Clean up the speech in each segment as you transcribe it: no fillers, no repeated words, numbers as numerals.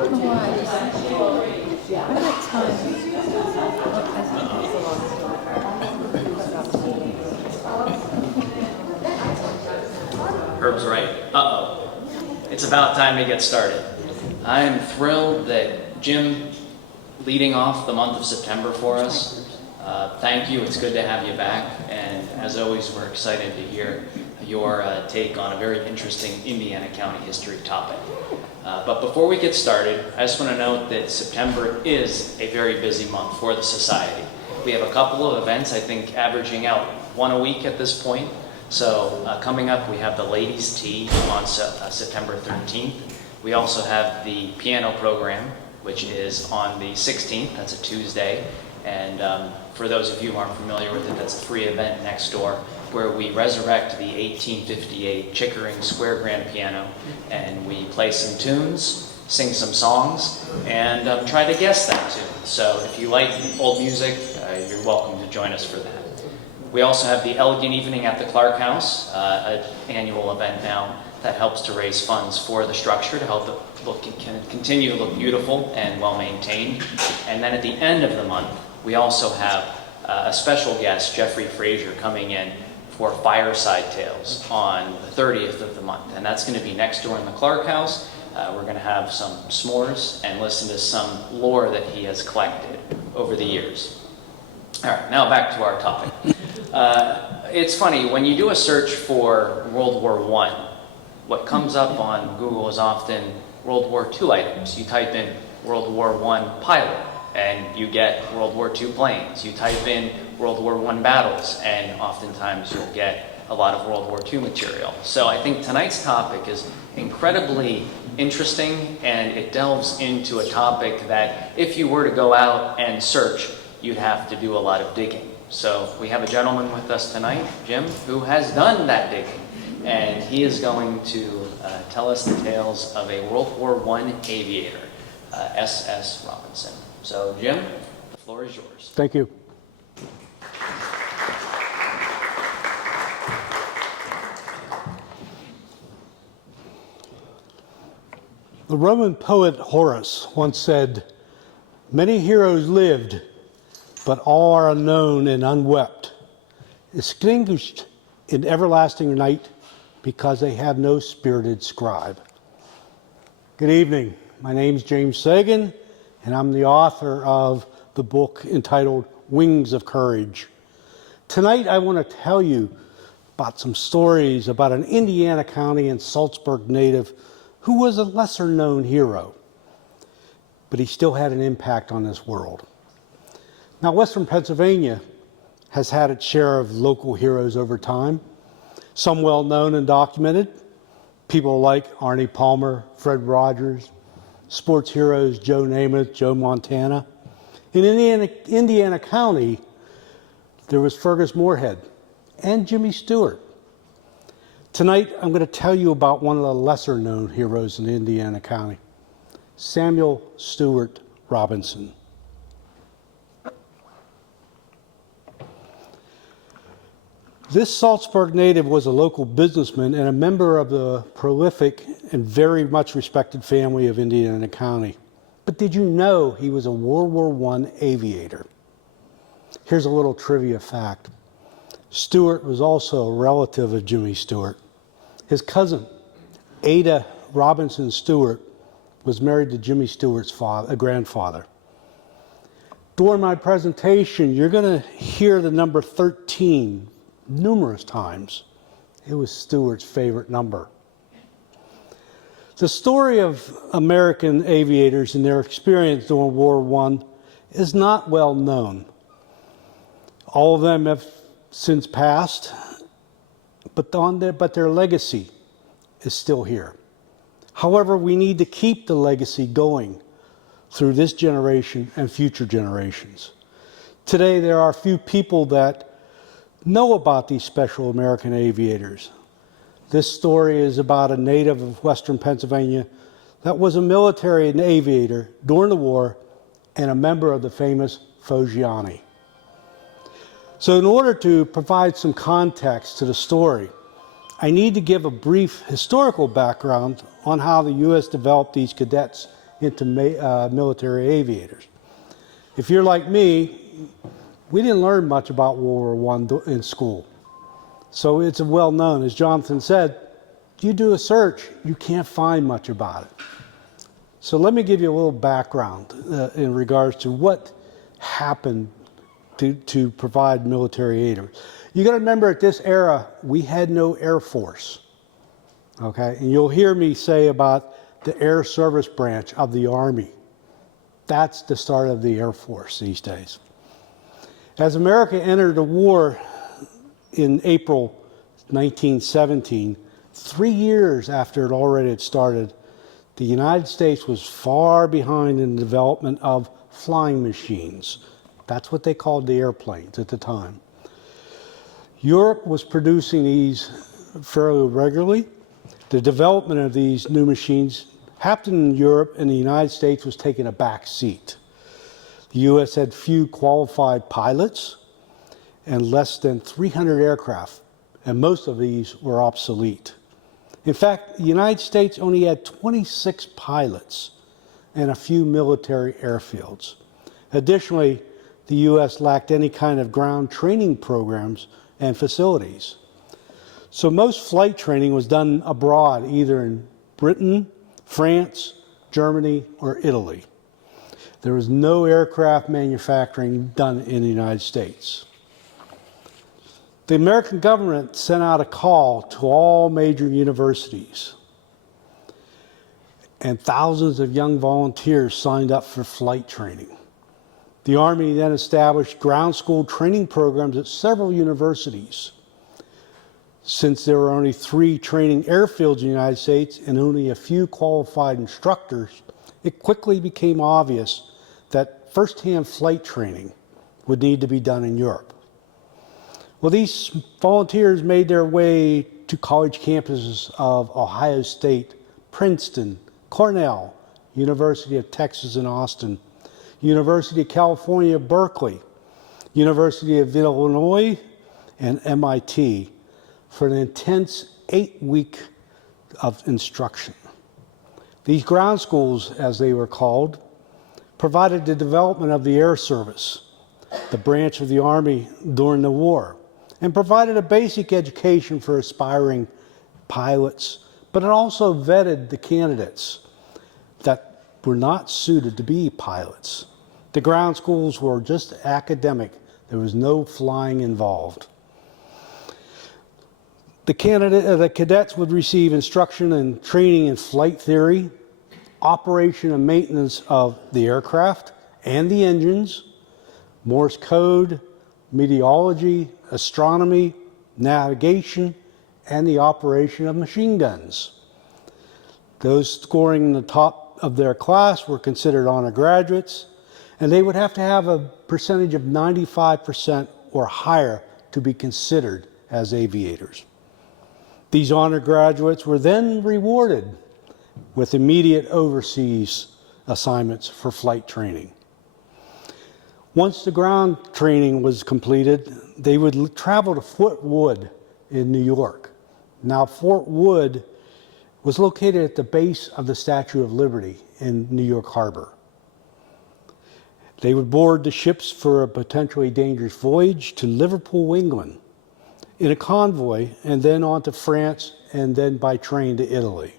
don't know why. When that Herb's right. Uh-oh. It's about time to get started. I am thrilled that Jim leading off the month of September for us. Thank you. It's good to have you back. And as always, we're excited to hear your take on a very interesting Indiana County history topic. But before we get started, I just want to note that September is a very busy month for the Society. We have a couple of events, I think averaging out one a week at this point. So coming up, we have the Ladies' Tea on September 13th. We also have the piano program, which is on the 16th. That's a Tuesday. And for those of you who aren't familiar with it, that's a free event next door where we resurrect the 1858 Chickering Square Grand Piano, and we play some tunes, sing some songs, and try to guess that tune. So if you like old music, you're welcome to join us for that. We also have the Elegant Evening at the Clark House, an annual event now that helps to raise funds for the structure to help it continue to look beautiful and well-maintained. And then at the end of the month, we also have a special guest, Jeffrey Frazier, coming in for Fireside Tales on the 30th of the month. And that's going to be next door in the Clark House. We're going to have some s'mores and listen to some lore that he has collected over the years. All right, now back to our topic. It's funny, when you do a search for World War I, what comes up on Google is often World War II items. You type in World War I pilot, and you get World War II planes. You type in World War I battles, and oftentimes you'll get a lot of World War II material. So I think tonight's topic is incredibly interesting, and it delves into a topic that if you were to go out and search, you'd have to do a lot of digging. So we have a gentleman with us tonight, Jim, who has done that digging, and he is going to tell us the tales of a World War I aviator, S.S. Robinson. So Jim, the floor is yours. Thank you. The Roman poet Horace once said, "Many heroes lived, but all are unknown and unwept, extinguished in everlasting night, because they have no spirited scribe." Good evening. My name's James Sagan, and I'm the author of the book entitled Wings of Courage. Tonight I want to tell you about some stories about an Indiana County and Salzburg native who was a lesser known hero, but he still had an impact on this world. Now, Western Pennsylvania has had its share of local heroes over time, some well known and documented, people like Arnie Palmer, Fred Rogers, sports heroes Joe Namath, Joe Montana. In Indiana County, there was Fergus Moorhead and Jimmy Stewart. Tonight, I'm going to tell you about one of the lesser known heroes in Indiana County, Samuel Stewart Robinson. This Salzburg native was a local businessman and a member of the prolific and very much respected family of Indiana County. But did you know he was a World War I aviator? Here's a little trivia fact. Stewart was also a relative of Jimmy Stewart. His cousin, Ada Robinson Stewart, was married to Jimmy Stewart's grandfather. During my presentation, you're going to hear the number 13 numerous times. It was Stewart's favorite number. The story of American aviators and their experience during World War I is not well known. All of them have since passed, but their legacy is still here. However, we need to keep the legacy going through this generation and future generations. Today, there are few people that know about these special American aviators. This story is about a native of Western Pennsylvania that was a military and aviator during the war and a member of the famous Foggiani. So in order to provide some context to the story, I need to give a brief historical background on how the U.S. developed these cadets into military aviators. If you're like me, we didn't learn much about World War I in school. So it's well known. As Jonathan said, you do a search, you can't find much about it. So let me give you a little background in regards to what happened to provide military aid. You got to remember, at this era, we had no Air Force. Okay, and you'll hear me say about the Air Service branch of the Army. That's the start of the Air Force these days. As America entered the war in April 1917, 3 years after it already had started, the United States was far behind in the development of flying machines. That's what they called the airplanes at the time. Europe was producing these fairly regularly. The development of these new machines happened in Europe, and the United States was taking a back seat. The U.S. had few qualified pilots and less than 300 aircraft, and most of these were obsolete. In fact, the United States only had 26 pilots and a few military airfields. Additionally, the U.S. lacked any kind of ground training programs and facilities. So most flight training was done abroad, either in Britain, France, Germany, or Italy. There was no aircraft manufacturing done in the United States. The American government sent out a call to all major universities, and thousands of young volunteers signed up for flight training. The Army then established ground school training programs at several universities. Since there were only 3 training airfields in the United States and only a few qualified instructors, it quickly became obvious that first-hand flight training would need to be done in Europe. Well, these volunteers made their way to college campuses of Ohio State, Princeton, Cornell, University of Texas in Austin, University of California, Berkeley, University of Illinois, and MIT for an intense 8-week of instruction. These ground schools, as they were called, provided the development of the Air Service, the branch of the Army during the war, and provided a basic education for aspiring pilots, but it also vetted the candidates that were not suited to be pilots. The ground schools were just academic. There was no flying involved. The cadets would receive instruction and training in flight theory, operation and maintenance of the aircraft and the engines, Morse code, meteorology, astronomy, navigation, and the operation of machine guns. Those scoring in the top of their class were considered honor graduates, and they would have to have a percentage of 95% or higher to be considered as aviators. These honor graduates were then rewarded with immediate overseas assignments for flight training. Once the ground training was completed, they would travel to Fort Wood in New York. Now, Fort Wood was located at the base of the Statue of Liberty in New York Harbor. They would board the ships for a potentially dangerous voyage to Liverpool, England, in a convoy, and then on to France, and then by train to Italy.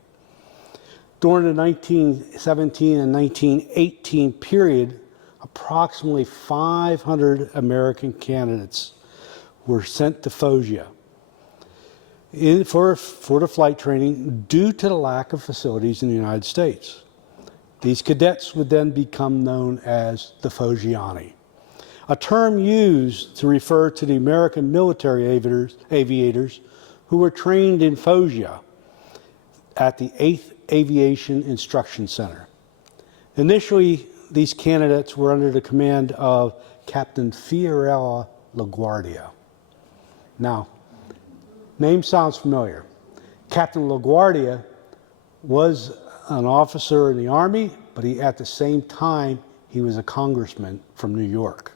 During the 1917 and 1918 period, approximately 500 American candidates were sent to Foggia for the flight training due to the lack of facilities in the United States. These cadets would then become known as the Foggiani, a term used to refer to the American military aviators who were trained in Foggia at the 8th Aviation Instruction Center. Initially, these candidates were under the command of Captain Fiorella LaGuardia. Now, name sounds familiar. Captain LaGuardia was an officer in the Army, but at the same time, he was a congressman from New York.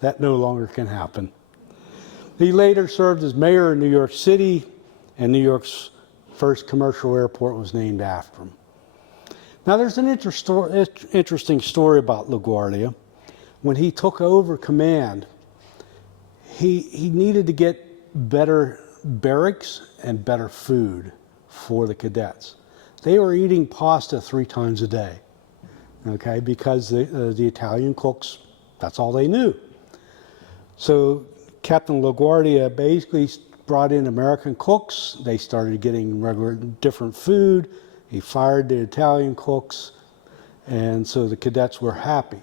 That no longer can happen. He later served as mayor of New York City, and New York's first commercial airport was named after him. Now, there's an interesting story about LaGuardia. When he took over command, he needed to get better barracks and better food for the cadets. They were eating pasta 3 times a day, okay, because the Italian cooks, that's all they knew. So Captain LaGuardia basically brought in American cooks. They started getting different food. He fired the Italian cooks, and so the cadets were happy.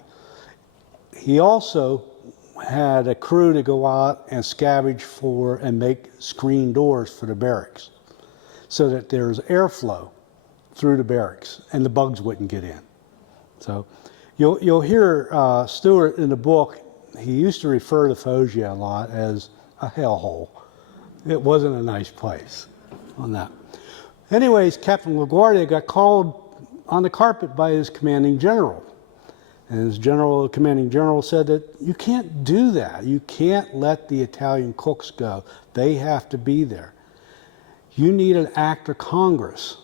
He also had a crew to go out and scavenge for and make screen doors for the barracks so that there's airflow through the barracks and the bugs wouldn't get in. So you'll hear Stewart in the book, he used to refer to Foggia a lot as a hellhole. It wasn't a nice place on that. Anyways, Captain LaGuardia got called on the carpet by his commanding general. And his commanding general said that you can't do that. You can't let the Italian cooks go. They have to be there. You need an act of Congress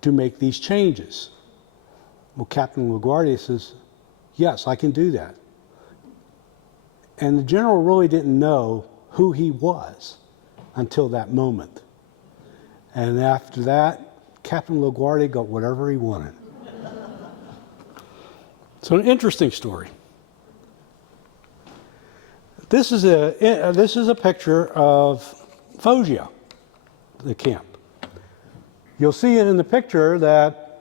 to make these changes. Well, Captain LaGuardia says, yes, I can do that. And the general really didn't know who he was until that moment. And after that, Captain LaGuardia got whatever he wanted. So an interesting story. This is a picture of Foggia, the camp. You'll see it in the picture that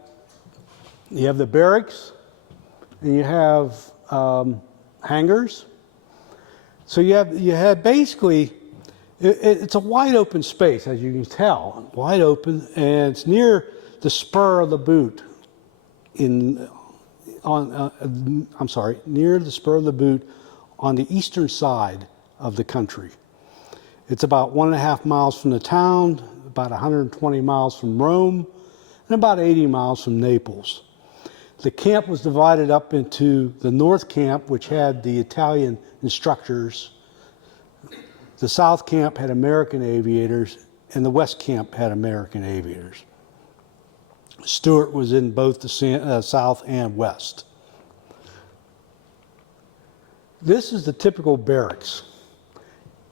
you have the barracks and you have hangars. So you have basically, it's a wide open space, as you can tell, wide open, and it's near the spur of the boot near the spur of the boot on the eastern side of the country. It's about 1.5 miles from the town, about 120 miles from Rome, and about 80 miles from Naples. The camp was divided up into the North Camp, which had the Italian instructors. The South Camp had American aviators, and the West Camp had American aviators. Stewart was in both the South and West. This is the typical barracks.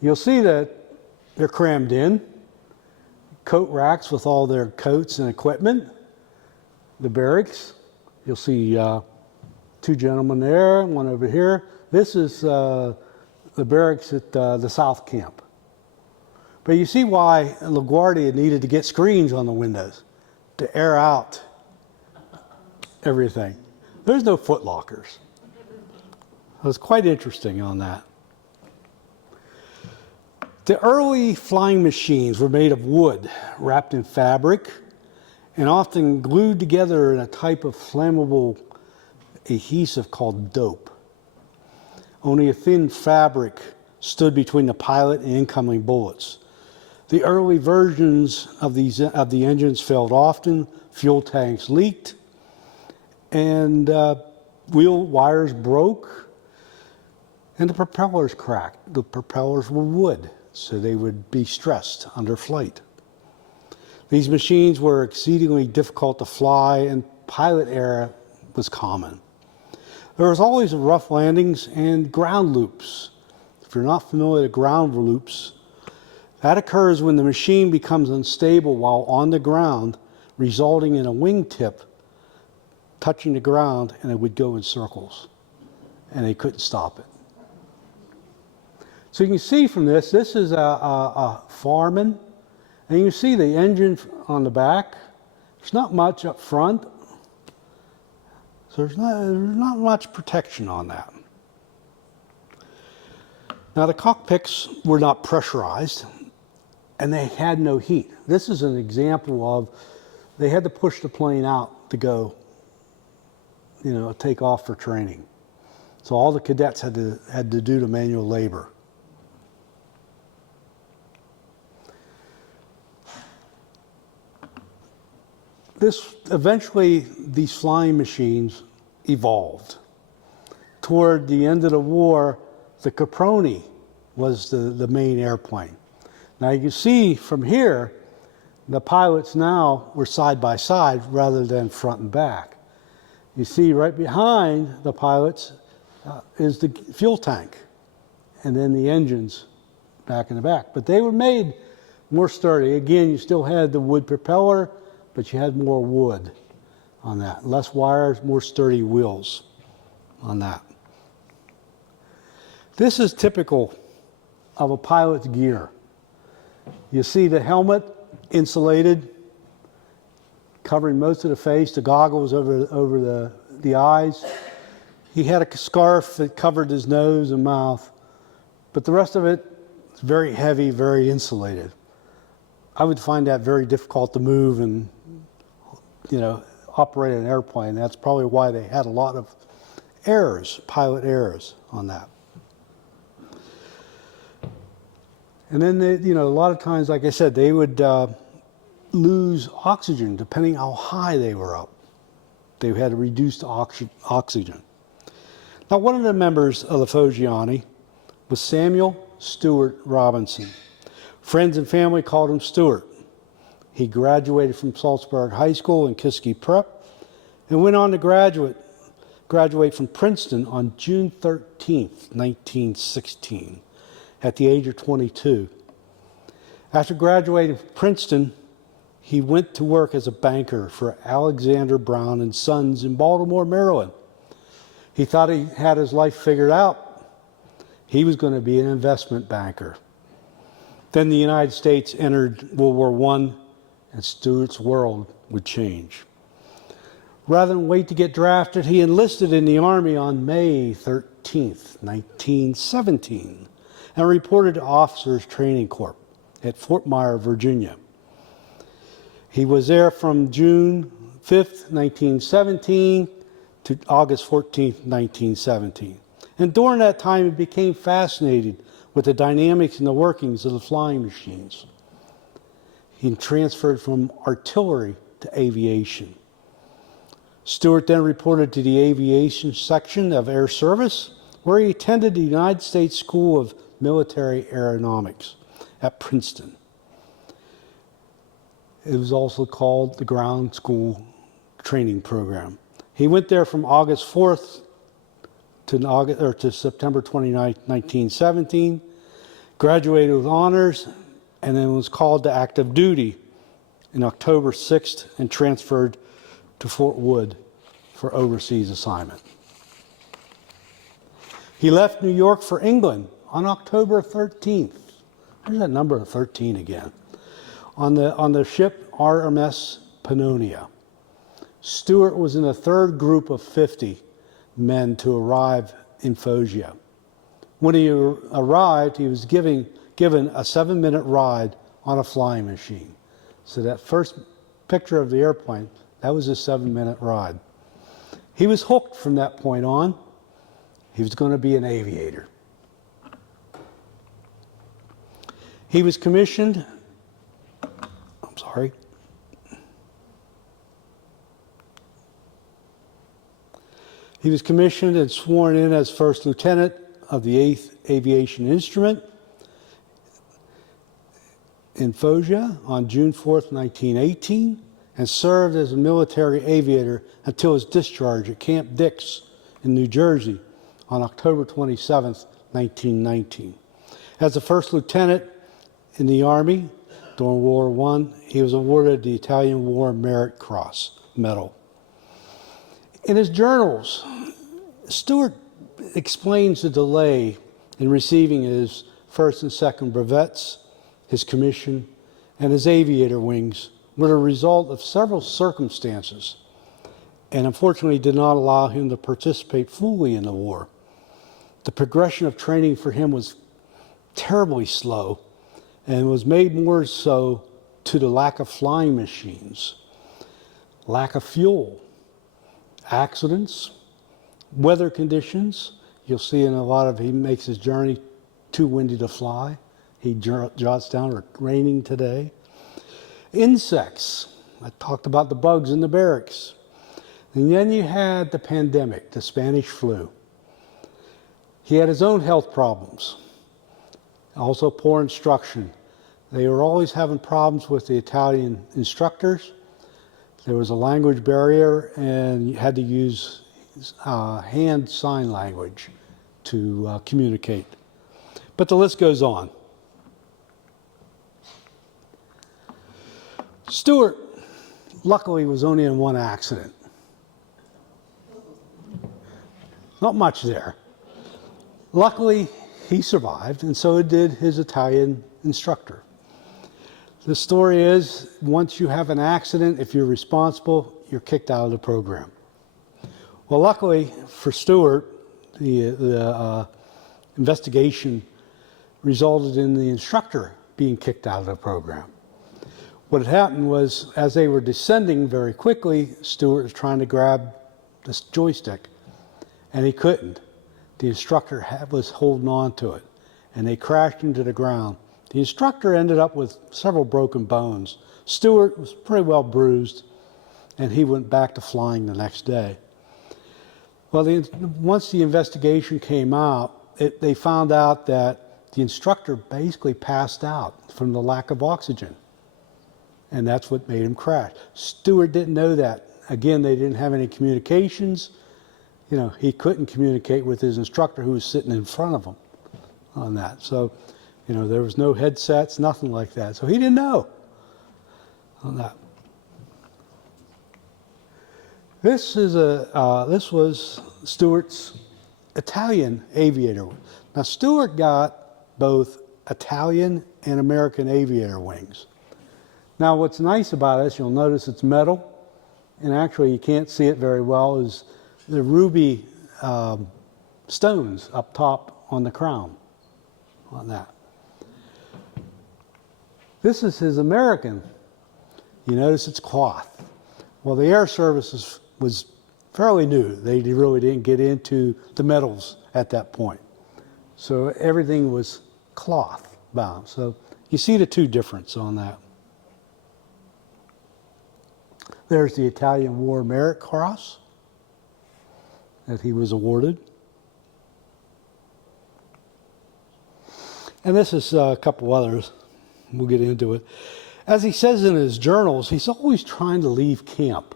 You'll see that they're crammed in, coat racks with all their coats and equipment. The barracks, you'll see 2 gentlemen there, one over here. This is the barracks at the South Camp. But you see why LaGuardia needed to get screens on the windows to air out everything. There's no foot lockers. It was quite interesting on that. The early flying machines were made of wood, wrapped in fabric, and often glued together in a type of flammable adhesive called dope. Only a thin fabric stood between the pilot and incoming bullets. The early versions of the engines failed often, fuel tanks leaked, and wheel wires broke, and the propellers cracked. The propellers were wood, so they would be stressed under flight. These machines were exceedingly difficult to fly, and pilot error was common. There was always rough landings and ground loops. If you're not familiar with ground loops, that occurs when the machine becomes unstable while on the ground, resulting in a wingtip touching the ground, and it would go in circles, and they couldn't stop it. So you can see from this is a Farman, and you can see the engine on the back. There's not much up front, so there's not much protection on that. Now the cockpits were not pressurized, and they had no heat. This is an example of they had to push the plane out to go, take off for training. So all the cadets had to do the manual labor. Eventually, these flying machines evolved. Toward the end of the war, the Caproni was the main airplane. Now you can see from here, the pilots now were side by side rather than front and back. You see right behind the pilots is the fuel tank, and then the engines back in the back. But they were made more sturdy. Again, you still had the wood propeller, but you had more wood on that. Less wires, more sturdy wheels on that. This is typical of a pilot's gear. You see the helmet insulated, covering most of the face, the goggles over the eyes. He had a scarf that covered his nose and mouth, but the rest of it is very heavy, very insulated. I would find that very difficult to move and, operate an airplane. That's probably why they had a lot of errors, pilot errors on that. And then, a lot of times, like I said, they would lose oxygen depending how high they were up. They had reduced oxygen. Now, one of the members of the Fogiani was Samuel Stewart Robinson. Friends and family called him Stewart. He graduated from Salzburg High School and Kiski Prep and went on to graduate from Princeton on June 13th, 1916, at the age of 22. After graduating from Princeton, he went to work as a banker for Alexander Brown and Sons in Baltimore, Maryland. He thought he had his life figured out. He was going to be an investment banker. Then the United States entered World War I, and Stewart's world would change. Rather than wait to get drafted, he enlisted in the Army on May 13th, 1917, and reported to Officers Training Corps at Fort Myer, Virginia. He was there from June 5th, 1917 to August 14th, 1917. And during that time, he became fascinated with the dynamics and the workings of the flying machines. He transferred from artillery to aviation. Stewart then reported to the aviation section of Air Service, where he attended the United States School of Military Aeronautics at Princeton. It was also called the Ground School Training Program. He went there from August 4th to September 29, 1917, graduated with honors, and then was called to active duty in October 6th and transferred to Fort Wood for overseas assignment. He left New York for England on October 13th. There's that number 13 again. On the ship RMS Pannonia. Stewart was in the third group of 50 men to arrive in Foggia. When he arrived, he was given a 7-minute ride on a flying machine. So that first picture of the airplane, that was a 7-minute ride. He was hooked from that point on. He was going to be an aviator. He was commissioned, He was commissioned and sworn in as First Lieutenant of the 8th Aviation Instrument in Foggia on June 4th, 1918, and served as a military aviator until his discharge at Camp Dix in New Jersey on October 27th, 1919. As a first lieutenant in the Army during World War I, he was awarded the Italian War Merit Cross Medal. In his journals, Stewart explains the delay in receiving his first and second brevets, his commission, and his aviator wings were a result of several circumstances, and unfortunately did not allow him to participate fully in the war. The progression of training for him was terribly slow, and was made more so to the lack of flying machines, lack of fuel, accidents, weather conditions. You'll see in a lot of, he makes his journey too windy to fly. He jots down, raining today. Insects. I talked about the bugs in the barracks. And then you had the pandemic, the Spanish flu. He had his own health problems. Also poor instruction. They were always having problems with the Italian instructors. There was a language barrier, and you had to use hand sign language to communicate. But the list goes on. Stewart, luckily, was only in one accident. Not much there. Luckily, he survived, and so did his Italian instructor. The story is, once you have an accident, if you're responsible, you're kicked out of the program. Well, luckily for Stewart, the investigation resulted in the instructor being kicked out of the program. What had happened was, as they were descending very quickly, Stewart was trying to grab this joystick, and he couldn't. The instructor was holding on to it, and they crashed into the ground. The instructor ended up with several broken bones. Stewart was pretty well bruised, and he went back to flying the next day. Well, once the investigation came out, they found out that the instructor basically passed out from the lack of oxygen, and that's what made him crash. Stewart didn't know that. Again, they didn't have any communications. You know, he couldn't communicate with his instructor who was sitting in front of him on that. So, you know, there was no headsets, nothing like that. So he didn't know on that. This was Stewart's Italian aviator. Now, Stewart got both Italian and American aviator wings. Now, what's nice about this, you'll notice it's metal, and actually you can't see it very well, is the ruby stones up top on the crown on that. This is his American. You notice it's cloth. Well, the Air Service was fairly new. They really didn't get into the metals at that point. So everything was cloth bound. So you see the two difference on that. There's the Italian War Merit Cross that he was awarded. And this is a couple others. We'll get into it. As he says in his journals, he's always trying to leave camp,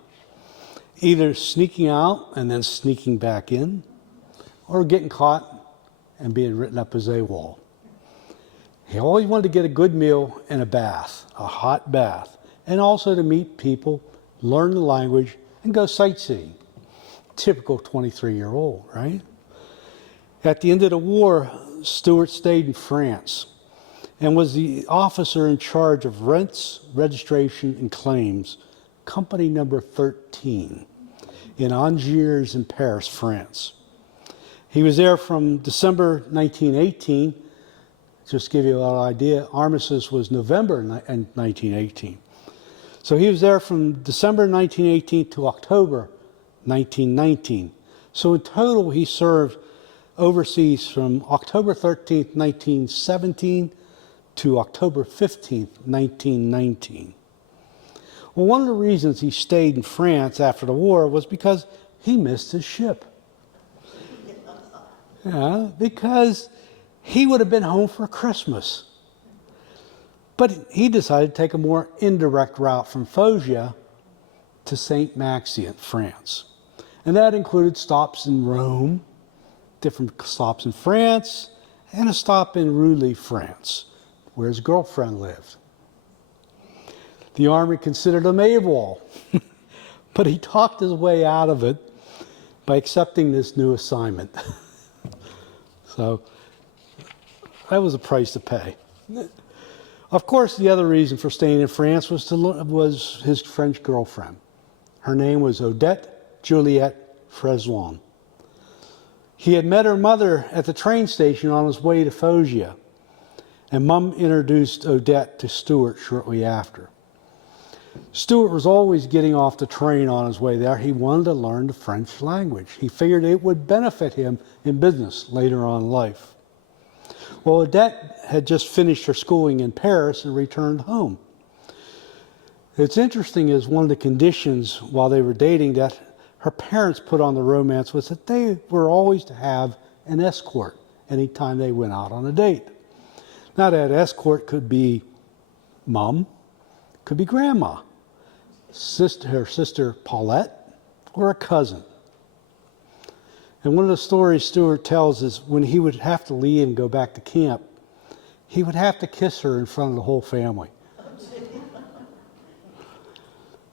either sneaking out and then sneaking back in, or getting caught and being written up as AWOL. He always wanted to get a good meal and a bath, a hot bath, and also to meet people, learn the language, and go sightseeing. Typical 23-year-old, right? At the end of the war, Stewart stayed in France and was the officer in charge of rents, registration, and claims, company number 13, in Angers and Paris, France. He was there from December 1918, just to give you a little idea, armistice was November 1918. So he was there from December 1918 to October 1919. So in total, he served overseas from October 13th, 1917 to October 15th, 1919. Well, one of the reasons he stayed in France after the war was because he missed his ship. Yeah, because he would have been home for Christmas. But he decided to take a more indirect route from Foggia to Saint Maximin, France. And that included stops in Rome, different stops in France, and a stop in Rouly, France, where his girlfriend lived. The Army considered him AWOL, but he talked his way out of it by accepting this new assignment. So that was a price to pay. Of course, the other reason for staying in France was his French girlfriend. Her name was Odette Juliette Freslon. He had met her mother at the train station on his way to Foggia, and Mom introduced Odette to Stewart shortly after. Stewart was always getting off the train on his way there. He wanted to learn the French language. He figured it would benefit him in business later on in life. Well, Odette had just finished her schooling in Paris and returned home. It's interesting is one of the conditions while they were dating that her parents put on the romance was that they were always to have an escort anytime they went out on a date. Now that escort could be mom, could be grandma. her sister Paulette, or a cousin. And one of the stories Stewart tells is when he would have to leave and go back to camp, he would have to kiss her in front of the whole family.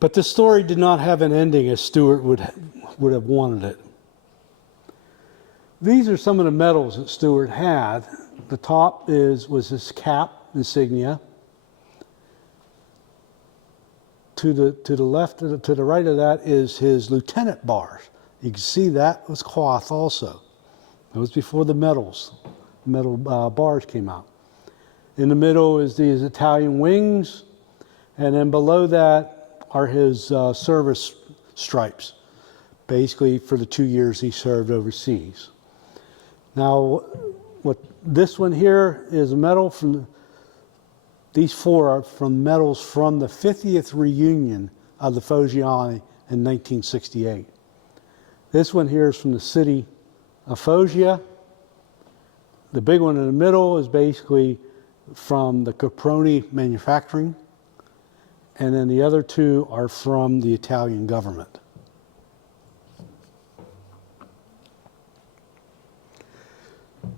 But the story did not have an ending as Stewart would have wanted it. These are some of the medals that Stewart had. The top was his cap insignia. To the right of that is his lieutenant bars. You can see that was cloth also. That was before the metal bars came out. In the middle is these Italian wings, and then below that are his service stripes, basically for the 2 years he served overseas. Now, this one here is a medal from, these four are from medals from the 50th reunion of the Foggiani in 1968. This one here is from the city of Foggia. The big one in the middle is basically from the Caproni manufacturing. And then the other two are from the Italian government.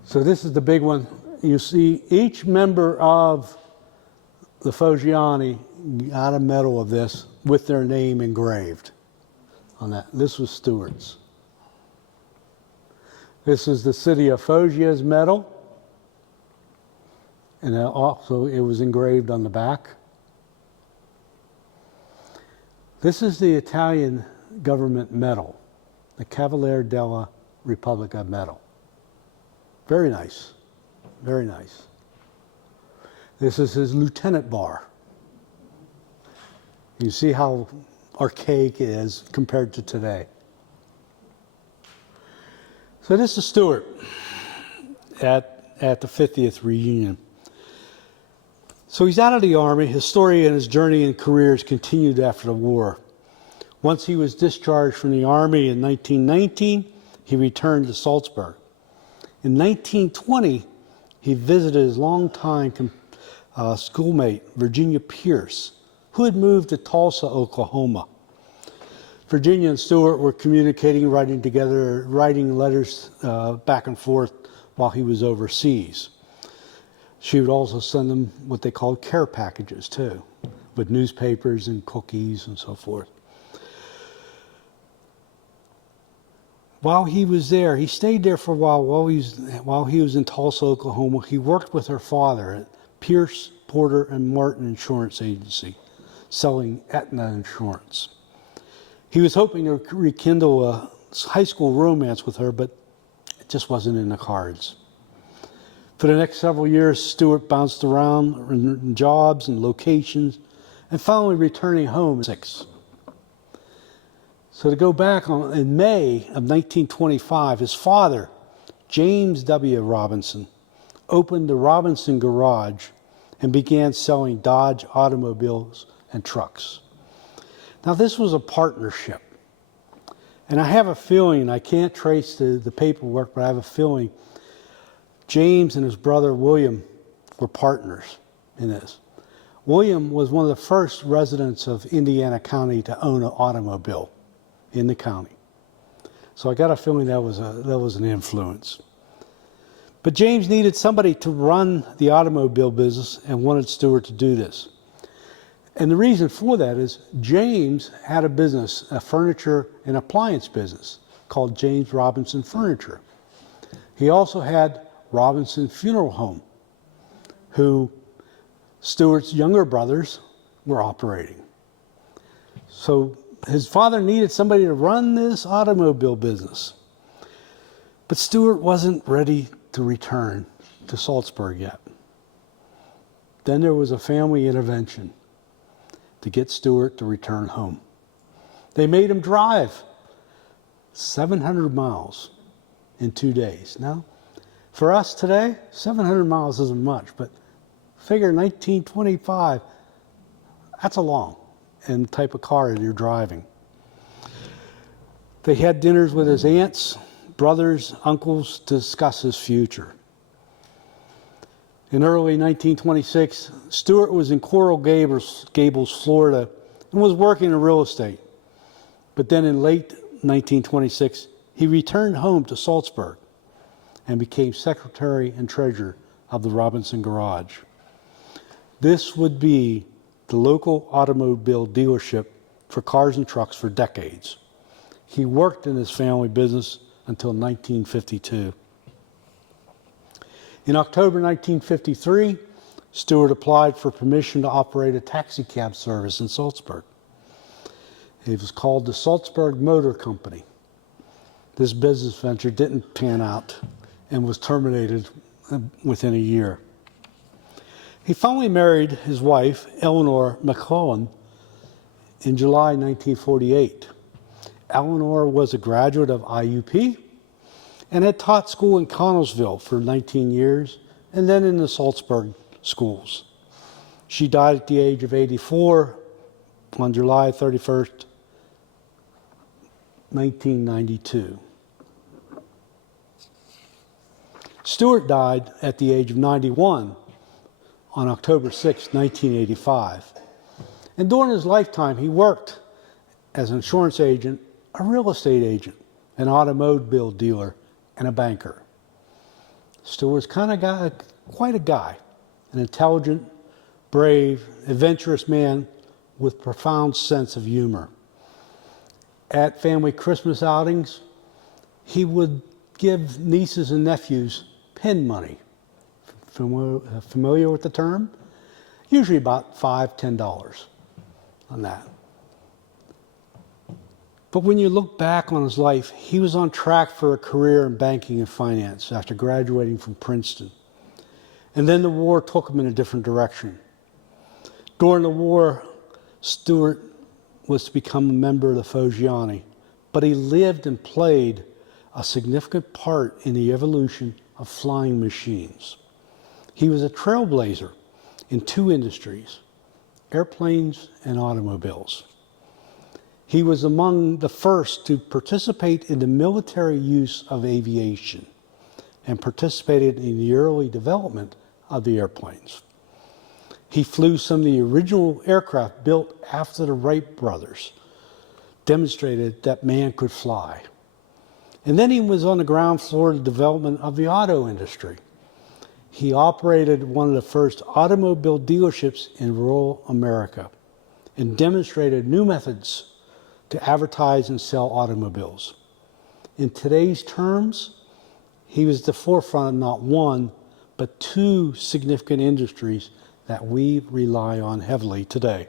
So this is the big one. You see each member of the Foggiani got a medal of this with their name engraved on that. This was Stewart's. This is the city of Foggia's medal. And also it was engraved on the back. This is the Italian government medal, the Cavaliere della Repubblica medal. Very nice, very nice. This is his lieutenant bar. You see how archaic it is compared to today. So this is Stewart at the 50th reunion. So he's out of the Army. His story and his journey and careers continued after the war. Once he was discharged from the Army in 1919, he returned to Salzburg. In 1920, he visited his longtime schoolmate, Virginia Pierce, who had moved to Tulsa, Oklahoma. Virginia and Stewart were communicating, writing together, writing letters back and forth while he was overseas. She would also send them what they called care packages too, with newspapers and cookies and so forth. While he was there, he stayed there for a while. While he was in Tulsa, Oklahoma, he worked with her father at Pierce, Porter, and Martin Insurance Agency, selling Aetna insurance. He was hoping to rekindle a high school romance with her, but it just wasn't in the cards. For the next several years, Stewart bounced around in jobs and locations, and finally returning home at 6. So to go back in May of 1925, his father, James W. Robinson, opened the Robinson Garage and began selling Dodge automobiles and trucks. Now this was a partnership. And I have a feeling, I can't trace the paperwork, but I have a feeling James and his brother William were partners in this. William was one of the first residents of Indiana County to own an automobile in the county. So I got a feeling that was an influence. But James needed somebody to run the automobile business and wanted Stewart to do this. And the reason for that is James had a business, a furniture and appliance business called James Robinson Furniture. He also had Robinson Funeral Home, who Stewart's younger brothers were operating. So his father needed somebody to run this automobile business. But Stewart wasn't ready to return to Salzburg yet. Then there was a family intervention to get Stewart to return home. They made him drive 700 miles in 2 days. Now, for us today, 700 miles isn't much, but figure 1925, that's a long and the type of car that you're driving. They had dinners with his aunts, brothers, uncles to discuss his future. In early 1926, Stewart was in Coral Gables, Florida, and was working in real estate. But then in late 1926, he returned home to Salzburg and became secretary and treasurer of the Robinson Garage. This would be the local automobile dealership for cars and trucks for decades. He worked in his family business until 1952. In October 1953, Stewart applied for permission to operate a taxi cab service in Salzburg. It was called the Salzburg Motor Company. This business venture didn't pan out and was terminated within a year. He finally married his wife, Eleanor McClellan, in July 1948. Eleanor was a graduate of IUP and had taught school in Connellsville for 19 years and then in the Salzburg schools. She died at the age of 84 on July 31st, 1992. Stewart died at the age of 91 on October 6, 1985. And during his lifetime, he worked as an insurance agent, a real estate agent, an automobile dealer, and a banker. Stewart's quite a guy, an intelligent, brave, adventurous man with profound sense of humor. At family Christmas outings, he would give nieces and nephews pin money. Familiar with the term? Usually about $5, $10 on that. But when you look back on his life, he was on track for a career in banking and finance after graduating from Princeton. And then the war took him in a different direction. During the war, Stewart was to become a member of the Foggiani, but he lived and played a significant part in the evolution of flying machines. He was a trailblazer in two industries, airplanes and automobiles. He was among the first to participate in the military use of aviation and participated in the early development of the airplanes. He flew some of the original aircraft built after the Wright brothers, demonstrated that man could fly. And then he was on the ground floor of the development of the auto industry. He operated one of the first automobile dealerships in rural America and demonstrated new methods to advertise and sell automobiles. In today's terms, he was the forefront of not one, but two significant industries that we rely on heavily today.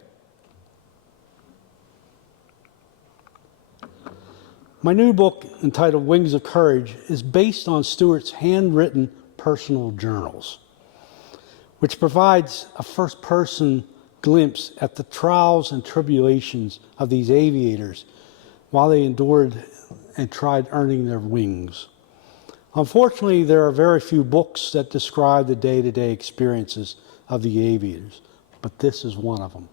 My new book, entitled Wings of Courage, is based on Stewart's handwritten personal journals, which provides a first-person glimpse at the trials and tribulations of these aviators while they endured and tried earning their wings. Unfortunately, there are very few books that describe the day-to-day experiences of the aviators, but this is one of them.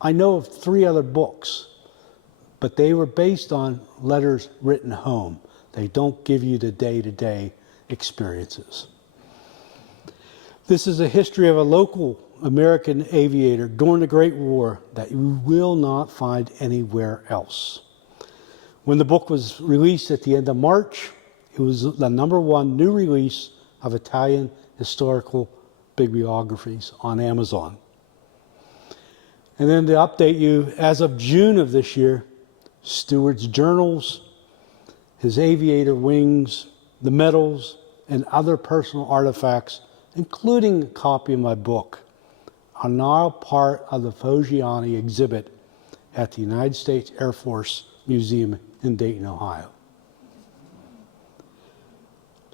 I know of 3 other books, but they were based on letters written home. They don't give you the day-to-day experiences. This is a history of a local American aviator during the Great War that you will not find anywhere else. When the book was released at the end of March, it was the #1 new release of Italian historical bibliographies on Amazon. And then to update you, as of June of this year, Stewart's journals, his aviator wings, the medals, and other personal artifacts, including a copy of my book, are now part of the Foggiani exhibit at the United States Air Force Museum in Dayton, Ohio.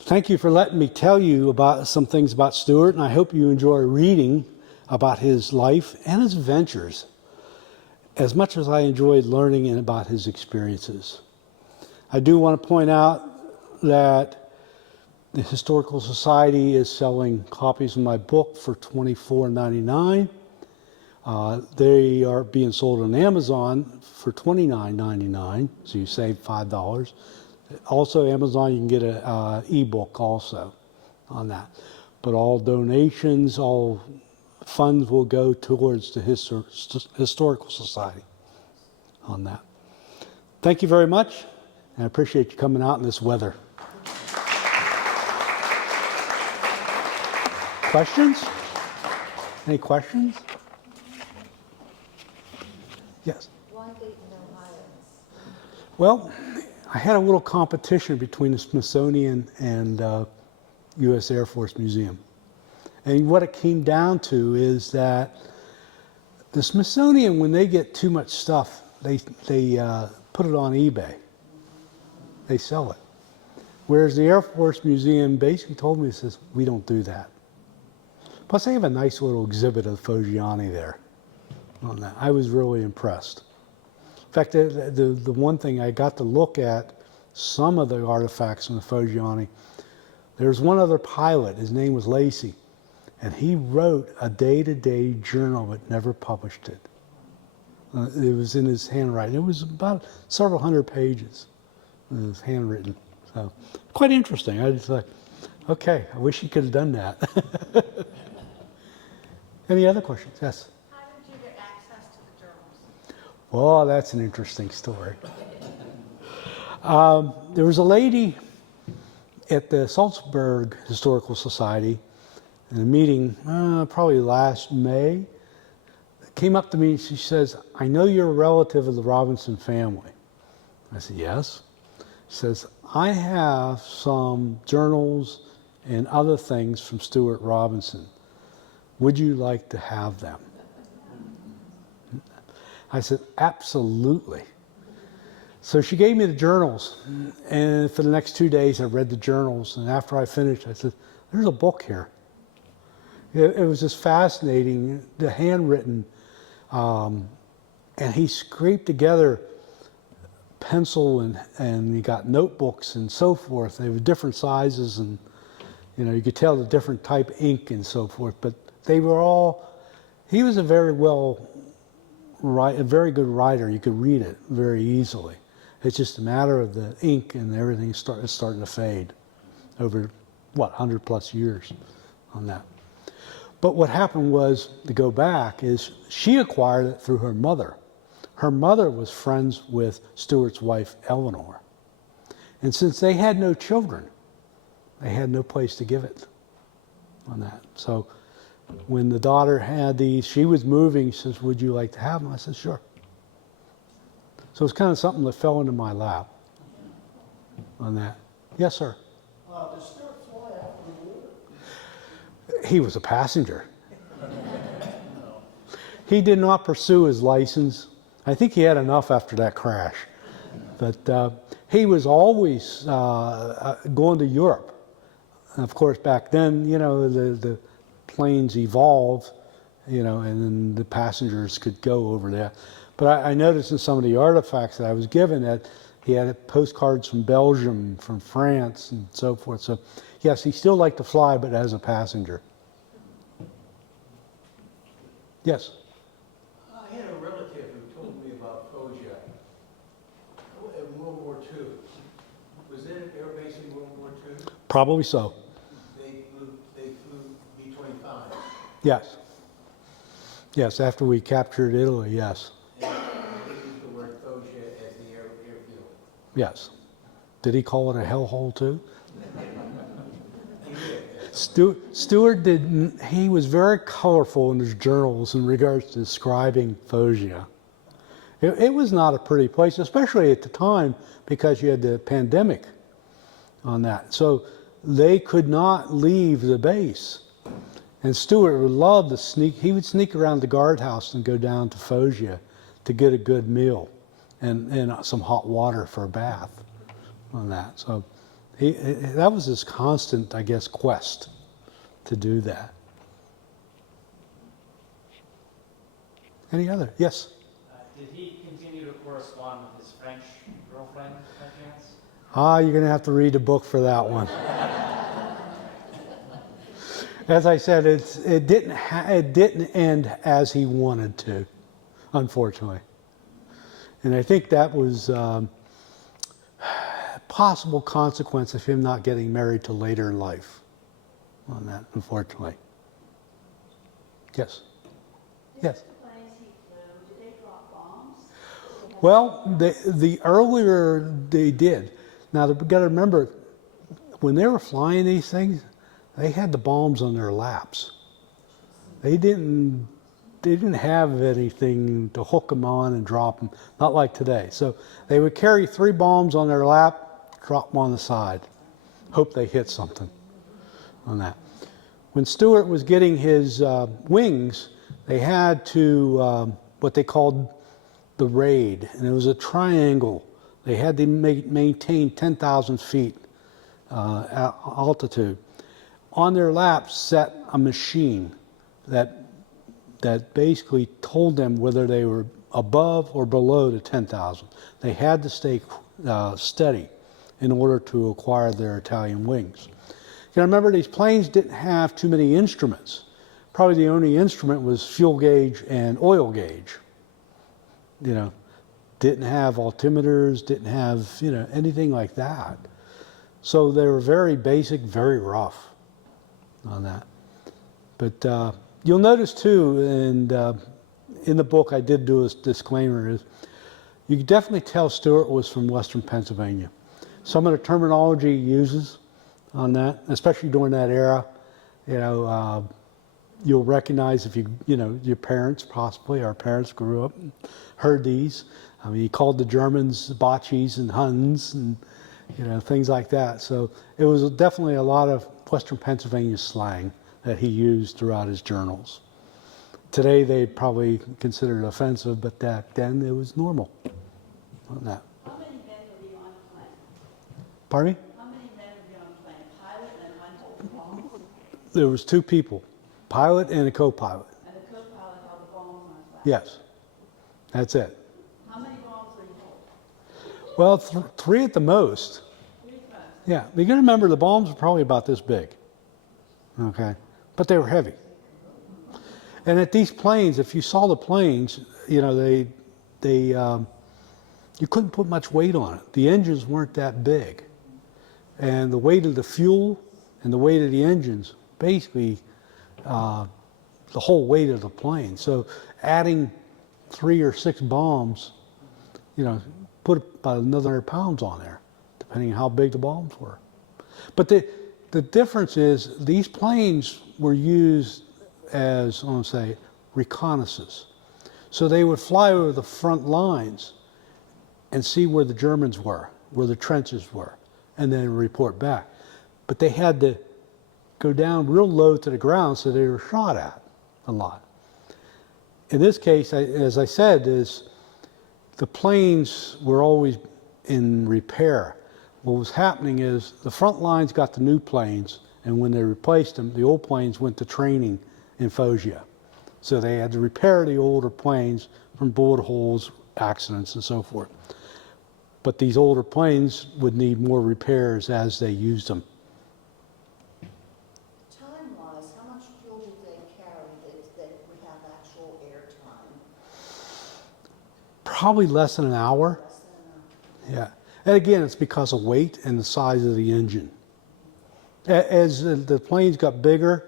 Thank you for letting me tell you about some things about Stewart, and I hope you enjoy reading about his life and his adventures as much as I enjoyed learning about his experiences. I do want to point out that the Historical Society is selling copies of my book for $24.99. They are being sold on Amazon for $29.99, so you save $5. Also, Amazon, you can get an ebook also on that. But all donations, all funds will go towards the Historical Society. on that. Thank you very much, and I appreciate you coming out in this weather. Questions? Any questions? Yes. Why Dayton, Ohio? Well, I had a little competition between the Smithsonian and U.S. Air Force Museum. And what it came down to is that the Smithsonian, when they get too much stuff, they put it on eBay. They sell it. Whereas the Air Force Museum basically told me, it says, we don't do that. Plus, they have a nice little exhibit of Foggiani there on that. I was really impressed. In fact, the one thing I got to look at, some of the artifacts from the Foggiani. There's one other pilot, his name was Lacey, and he wrote a day-to-day journal but never published it. It was in his handwriting. It was about several hundred pages. It was handwritten. So, quite interesting. I just thought, okay, I wish he could have done that. Any other questions? Yes? How did you get access to the journals? Well, that's an interesting story. There was a lady at the Salzburg Historical Society in a meeting probably last May. Came up to me and she says, I know you're a relative of the Robinson family. I said, yes. She says, I have some journals and other things from Stuart Robinson. Would you like to have them? I said, absolutely. So she gave me the journals, and for the next 2 days I read the journals, and after I finished I said, there's a book here. It was just fascinating, the handwritten, and he scraped together pencil and he got notebooks and so forth. They were different sizes, and you could tell the different type ink and so forth, but they were all, he was a very good writer. You could read it very easily. It's just a matter of the ink and everything is starting to fade over, 100 plus years on that. But what happened was, to go back, is she acquired it through her mother. Her mother was friends with Stuart's wife, Eleanor. And since they had no children, they had no place to give it on that. So when the daughter had these, she was moving, she says, would you like to have them? I said, sure. So it's kind of something that fell into my lap on that. Yes, sir. Does Stuart fly after the war? He was a passenger. He did not pursue his license. I think he had enough after that crash. But he was always going to Europe. And of course, back then, the planes evolved, and then the passengers could go over there. But I noticed in some of the artifacts that I was given that he had postcards from Belgium, from France, and so forth. So, yes, he still liked to fly, but as a passenger. Yes? I had a relative who told me about Foggia in World War II. Was it an air base in World War II? Probably so. They flew B-25. Yes. Yes, after we captured Italy, yes. And they used the word Foggia as the airfield. Yes. Did he call it a hellhole too? He did. Stuart didn't. He was very colorful in his journals in regards to describing Foggia. It was not a pretty place, especially at the time, because you had the pandemic on that. So they could not leave the base. And Stuart would love to sneak. He would sneak around the guardhouse and go down to Foggia to get a good meal and some hot water for a bath on that. So that was his constant, I guess, quest to do that. Any other? Yes? Did he continue to correspond with his French girlfriend by chance? You're going to have to read the book for that one. As I said, it didn't end as he wanted to, unfortunately. And I think that was a possible consequence of him not getting married till later in life on that, unfortunately. Yes? Yes? The planes he flew, did they drop bombs? Well, the earlier they did. Now, you've got to remember, when they were flying these things, they had the bombs on their laps. They didn't have anything to hook them on and drop them, not like today. So they would carry 3 bombs on their lap, drop them on the side, hope they hit something on that. When Stuart was getting his wings, they had to, what they called the raid, and it was a triangle. They had to maintain 10,000 feet altitude. On their laps sat a machine that basically told them whether they were above or below the 10,000. They had to stay steady in order to acquire their Italian wings. You gotta remember, these planes didn't have too many instruments. Probably the only instrument was fuel gauge and oil gauge. You know, didn't have altimeters, didn't have, you know, anything like that. So they were very basic, very rough on that. But you'll notice too, and in the book I did do a disclaimer, is you can definitely tell Stuart was from Western Pennsylvania. Some of the terminology he uses on that, especially during that era, you know, you'll recognize if you know, your parents, possibly, our parents grew up and heard these. I mean, he called the Germans Botchies and Huns and, you know, things like that. So it was definitely a lot of Western Pennsylvania slang that he used throughout his journals. Today they'd probably consider it offensive, but back then it was normal on that. How many men were you on a plane? Pardon me? How many men were you on a plane? A pilot and one holding bombs? There was 2 people, pilot and a co-pilot. And the co-pilot held the bombs on his lap? Yes, that's it. How many bombs were you holding? Well, 3 at the most. 3 times. Yeah, you got to remember the bombs were probably about this big. Okay, but they were heavy. And at these planes, if you saw the planes, you know, you couldn't put much weight on it. The engines weren't that big, and the weight of the fuel and the weight of the engines, basically, the whole weight of the plane. So adding 3 or 6 bombs, you know, put about another 100 pounds on there, depending on how big the bombs were. But the difference is these planes were used as, I want to say, reconnaissance. So they would fly over the front lines and see where the Germans were, where the trenches were, and then report back. But they had to go down real low to the ground, so they were shot at a lot. In this case, as I said, is the planes were always in repair. What was happening is the front lines got the new planes, and when they replaced them, the old planes went to training in Foggia. So they had to repair the older planes from bullet holes, accidents, and so forth. But these older planes would need more repairs as they used them. Time-wise, how much fuel did they carry that would have actual air time? Probably less than an hour. Less than Yeah. And again, it's because of weight and the size of the engine. As the planes got bigger,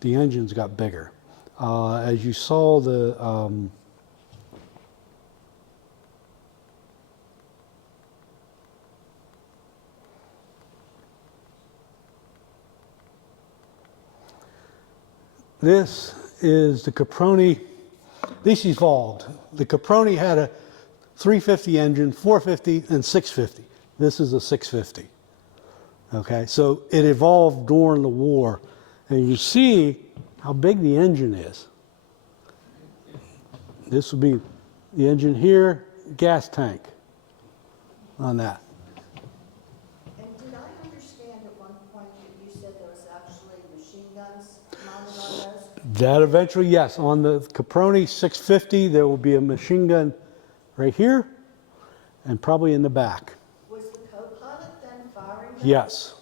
the engines got bigger. As you saw this is the Caproni. This evolved. The Caproni had a 350 engine, 450, and 650. This is a 650. Okay, so it evolved during the war. And you see how big the engine is. This would be the engine here, gas tank on that. And did I understand at one point that you said there was actually machine guns mounted on those? That eventually, yes, on the Caproni 650, there will be a machine gun right here and probably in the back. Was the co-pilot then firing them? Yes,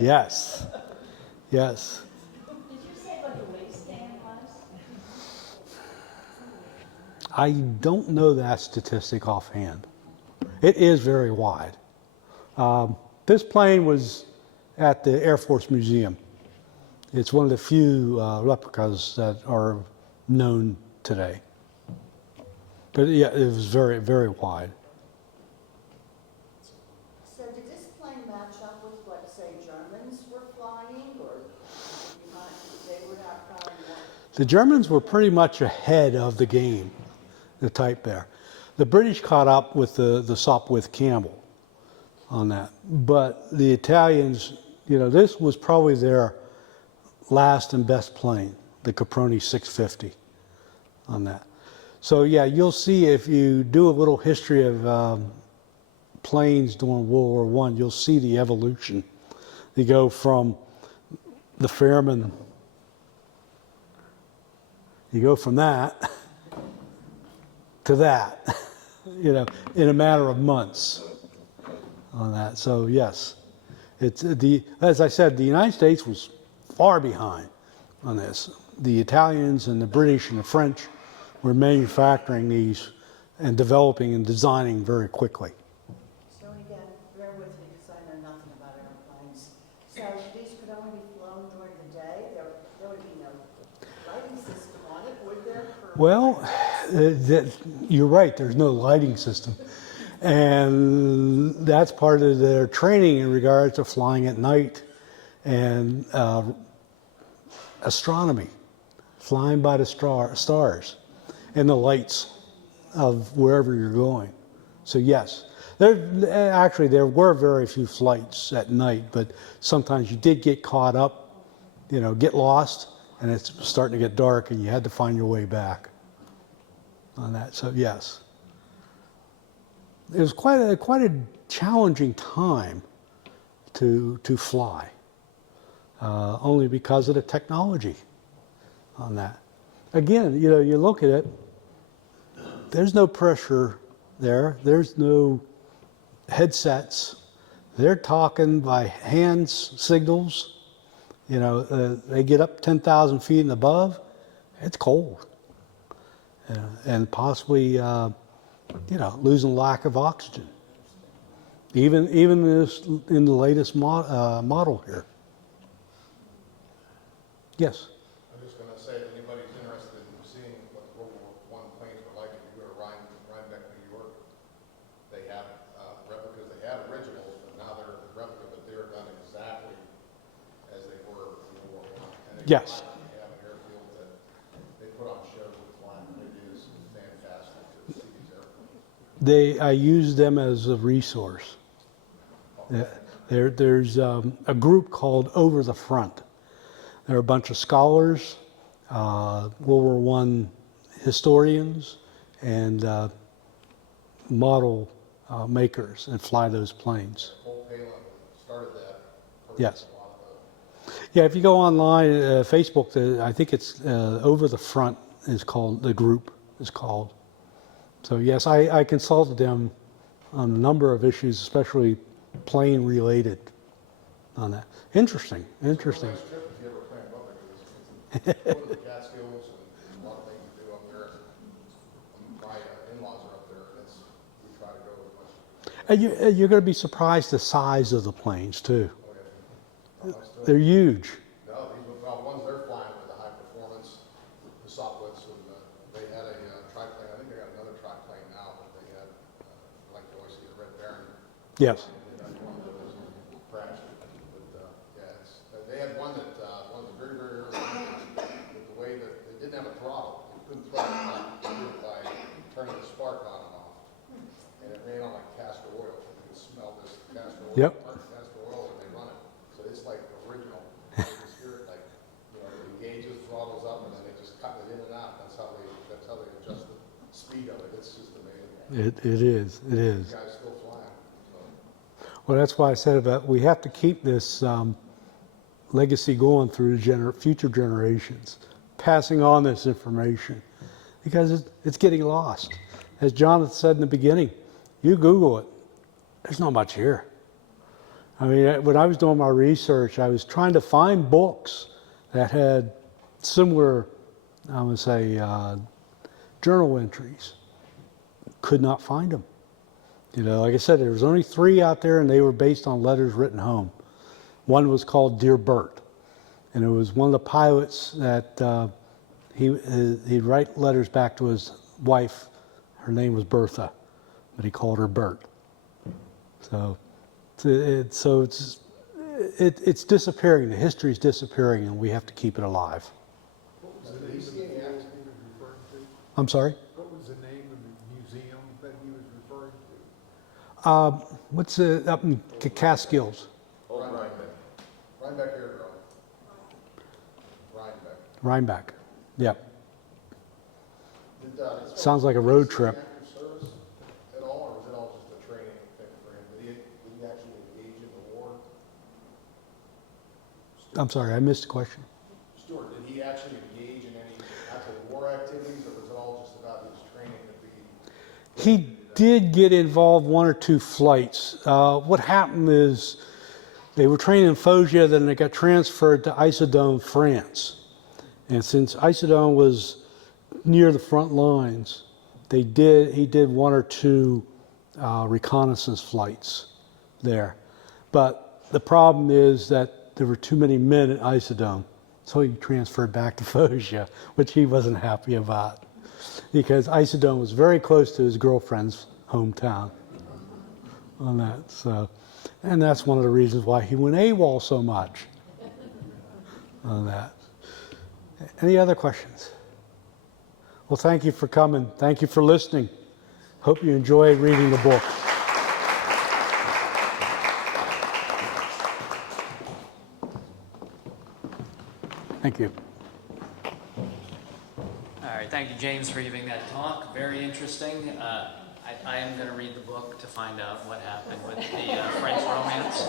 yes, yes. Did you say what the waistband was? I don't know that statistic offhand. It is very wide. This plane was at the Air Force Museum. It's one of the few replicas that are known today. But yeah, it was very, very wide. So did this plane match up with what, say, Germans were flying, or they were not flying one? The Germans were pretty much ahead of the game, the type there. The British caught up with the Sopwith Campbell on that. But the Italians, you know, this was probably their last and best plane, the Caproni 650 on that. So yeah, you'll see if you do a little history of planes during World War I, you'll see the evolution. They go from the Fairman, you go from that to that, you know, in a matter of months on that. So yes, it's as I said, the United States was far behind on this. The Italians and the British and the French were manufacturing these and developing and designing very quickly. So again, bear with me because I know nothing about airplanes. So these could only be flown during the day? There would be no lighting system on it, would there? Well, you're right, there's no lighting system. And that's part of their training in regards to flying at night and astronomy, flying by the stars and the lights of wherever you're going. So yes, there were very few flights at night, but sometimes you did get caught up, you know, get lost, and it's starting to get dark and you had to find your way back on that. So yes, it was quite a challenging time to fly, only because of the technology on that. Again, you know, you look at it, there's no pressure there. There's no headsets. They're talking by hand signals. You know, they get up 10,000 feet and above, it's cold. And possibly, you know, losing lack of oxygen. Even in the latest model here. Yes? I'm just going to say, if anybody's interested in seeing what World War I planes were like, if you go to Rhinebeck, New York, they have replicas. They have originals, but now they're replica, but they're done exactly as they were in World War I. And they Yes. They have an airfield that they put on show with flying. It is fantastic to see these airplanes. I use them as a resource. There's a group called Over the Front. They're a bunch of scholars, World War I historians, and model makers and fly those planes. Cole Palin started that. Yes. Yeah, if you go online, Facebook, I think it's Over the Front is called, the group is called. So yes, I consulted them on a number of issues, especially plane related on that. Interesting. Nice trip if you ever plan about it. It's one of the Catskills and a lot of things to do up there. My in-laws are up there, and we try to go as much. And you're going to be surprised the size of the planes too. Oh, yeah. They're huge. No, the ones they're flying with the high performance, the Sopwiths, and they had a triplane. I think they got another triplane now, but they had, like you always see the Red Baron. Yes. They got one that was crashed. But yeah, they had one that was very, very early. With the way that they didn't have a throttle, you couldn't throttle it by turning the spark on and off. And it ran on like castor oil. You can smell this castor oil. Yep. Castor oil, and they run it. So it's like original. You just hear it like, you know, it engages, throttles up, and then they just cut it in and out. That's how they adjust the speed of it. It's just amazing. It is. The guy's still flying. So. Well, that's why I said about we have to keep this legacy going through the future generations, passing on this information, because it's getting lost. As Jonathan said in the beginning, you Google it, there's not much here. I mean, when I was doing my research, I was trying to find books that had similar, I would say, journal entries. Could not find them. You know, like I said, there was only 3 out there, and they were based on letters written home. One was called Dear Bert, and it was one of the pilots that he'd write letters back to his wife, Her name was Bertha, but he called her Bert. So it's disappearing. The history's disappearing, and we have to keep it alive. What was the name of the accident he was referring to? I'm sorry? What was the name of the museum that he was referring to? What's up in Catskills? Oh, Rhinebeck. Rhinebeck Airground. Rhinebeck. Rhinebeck. Yep. Did, Sounds like a road trip. Active service at all, or was it all just a training thing for him? Did he actually engage in the war? I'm sorry, I missed the question. Stuart, did he actually engage in any actual war activities, or was it all just about his training to be? He did get involved one or two flights. What happened is they were trained in Foggia, then they got transferred to Issoudun, France. And since Issoudun was near the front lines, he did one or two reconnaissance flights there. But the problem is that there were too many men at Issoudun, so he transferred back to Foggia, which he wasn't happy about, because Issoudun was very close to his girlfriend's hometown on that. So, and that's one of the reasons why he went AWOL so much on that. Any other questions? Well, thank you for coming. Thank you for listening. Hope you enjoy reading the book. Thank you. All right, thank you, James, for giving that talk. Very interesting. I am going to read the book to find out what happened with the French romance.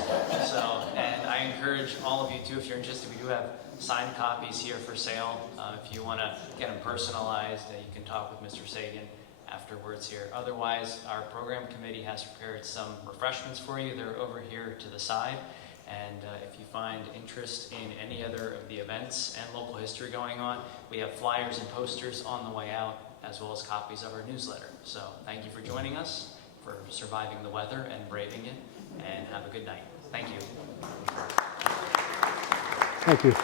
So, and I encourage all of you too, if you're interested, we do have signed copies here for sale. If you want to get them personalized, you can talk with Mr. Sagan afterwards here. Otherwise, our program committee has prepared some refreshments for you. They're over here to the side. And if you find interest in any other of the events and local history going on, we have flyers and posters on the way out, as well as copies of our newsletter. So thank you for joining us, for surviving the weather and braving it, and have a good night. Thank you. Thank you.